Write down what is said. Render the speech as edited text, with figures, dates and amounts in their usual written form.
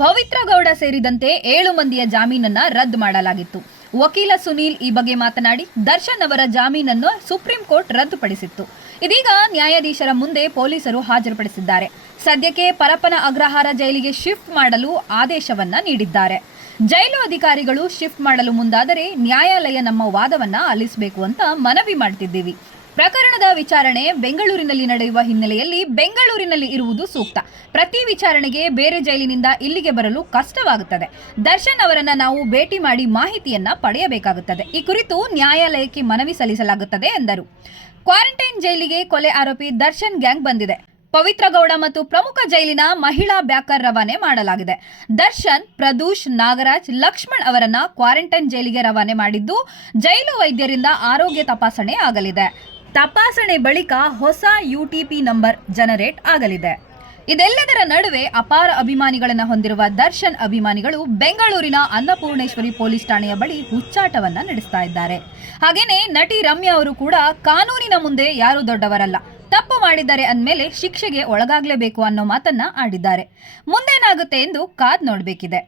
ಪವಿತ್ರ ಗೌಡ ಸೇರಿದಂತೆ 7 ಮಂದಿಯ ಜಾಮೀನನ್ನ ರದ್ದು ಮಾಡಲಾಗಿತ್ತು. ವಕೀಲ ಸುನೀಲ್ ಈ ಬಗ್ಗೆ ಮಾತನಾಡಿ, ದರ್ಶನ್ ಅವರ ಜಾಮೀನನ್ನು ಸುಪ್ರೀಂ ಕೋರ್ಟ್ ರದ್ದುಪಡಿಸಿತ್ತು. ಇದೀಗ ನ್ಯಾಯಾಧೀಶರ ಮುಂದೆ ಪೊಲೀಸರು ಹಾಜರುಪಡಿಸಿದ್ದಾರೆ. ಸದ್ಯಕ್ಕೆ ಪರಪ್ಪನ ಅಗ್ರಹಾರ ಜೈಲಿಗೆ ಶಿಫ್ಟ್ ಮಾಡಲು ಆದೇಶವನ್ನ ನೀಡಿದ್ದಾರೆ. ಜೈಲು ಅಧಿಕಾರಿಗಳು ಶಿಫ್ಟ್ ಮಾಡಲು ಮುಂದಾದರೆ ನ್ಯಾಯಾಲಯ ನಮ್ಮ ವಾದವನ್ನ ಆಲಿಸಬೇಕು ಅಂತ ಮನವಿ ಮಾಡ್ತಿದ್ದೀವಿ. ಪ್ರಕರಣದ ವಿಚಾರಣೆ ಬೆಂಗಳೂರಿನಲ್ಲಿ ನಡೆಯುವ ಹಿನ್ನೆಲೆಯಲ್ಲಿ ಬೆಂಗಳೂರಿನಲ್ಲಿ ಇರುವುದು ಸೂಕ್ತ. ಪ್ರತಿ ವಿಚಾರಣೆಗೆ ಬೇರೆ ಜೈಲಿನಿಂದ ಇಲ್ಲಿಗೆ ಬರಲು ಕಷ್ಟವಾಗುತ್ತದೆ. ದರ್ಶನ್ ಅವರನ್ನ ನಾವು ಭೇಟಿ ಮಾಡಿ ಮಾಹಿತಿಯನ್ನ ಪಡೆಯಬೇಕಾಗುತ್ತದೆ. ಈ ಕುರಿತು ನ್ಯಾಯಾಲಯಕ್ಕೆ ಮನವಿ ಸಲ್ಲಿಸಲಾಗುತ್ತದೆ ಎಂದರು. ಕ್ವಾರಂಟೈನ್ ಜೈಲಿಗೆ ಕೊಲೆ ಆರೋಪಿ ದರ್ಶನ್ ಗ್ಯಾಂಗ್ ಬಂದಿದೆ. ಪವಿತ್ರ ಗೌಡ ಮತ್ತು ಪ್ರಮುಖ ಜೈಲಿನ ಮಹಿಳಾ ಬ್ಯಾಕರ್ ರವಾನೆ ಮಾಡಲಾಗಿದೆ. ದರ್ಶನ್, ಪ್ರದೂಷ್, ನಾಗರಾಜ್, ಲಕ್ಷ್ಮಣ್ ಅವರನ್ನ ಕ್ವಾರಂಟೈನ್ ಜೈಲಿಗೆ ರವಾನೆ ಮಾಡಿದ್ದು, ಜೈಲು ವೈದ್ಯರಿಂದ ಆರೋಗ್ಯ ತಪಾಸಣೆ ಆಗಲಿದೆ. ತಪಾಸಣೆ ಬಳಿಕ ಹೊಸ UTP ನಂಬರ್ ಜನರೇಟ್ ಆಗಲಿದೆ. ಇದೆಲ್ಲದರ ನಡುವೆ ಅಪಾರ ಅಭಿಮಾನಿಗಳನ್ನು ಹೊಂದಿರುವ ದರ್ಶನ್ ಅಭಿಮಾನಿಗಳು ಬೆಂಗಳೂರಿನ ಅನ್ನಪೂರ್ಣೇಶ್ವರಿ ಪೊಲೀಸ್ ಠಾಣೆಯ ಬಳಿ ಹುಚ್ಚಾಟವನ್ನ ನಡೆಸ್ತಾ ಇದ್ದಾರೆ. ಹಾಗೇನೆ ನಟಿ ರಮ್ಯಾ ಅವರು ಕೂಡ ಕಾನೂನಿನ ಮುಂದೆ ಯಾರು ದೊಡ್ಡವರಲ್ಲ, ತಪ್ಪು ಮಾಡಿದ್ದಾರೆ ಅಂದಮೇಲೆ ಶಿಕ್ಷೆಗೆ ಒಳಗಾಗಲೇಬೇಕು ಅನ್ನೋ ಮಾತನ್ನ ಆಡಿದ್ದಾರೆ. ಮುಂದೇನಾಗುತ್ತೆ ಎಂದು ಕಾದ್ ನೋಡಬೇಕಿದೆ.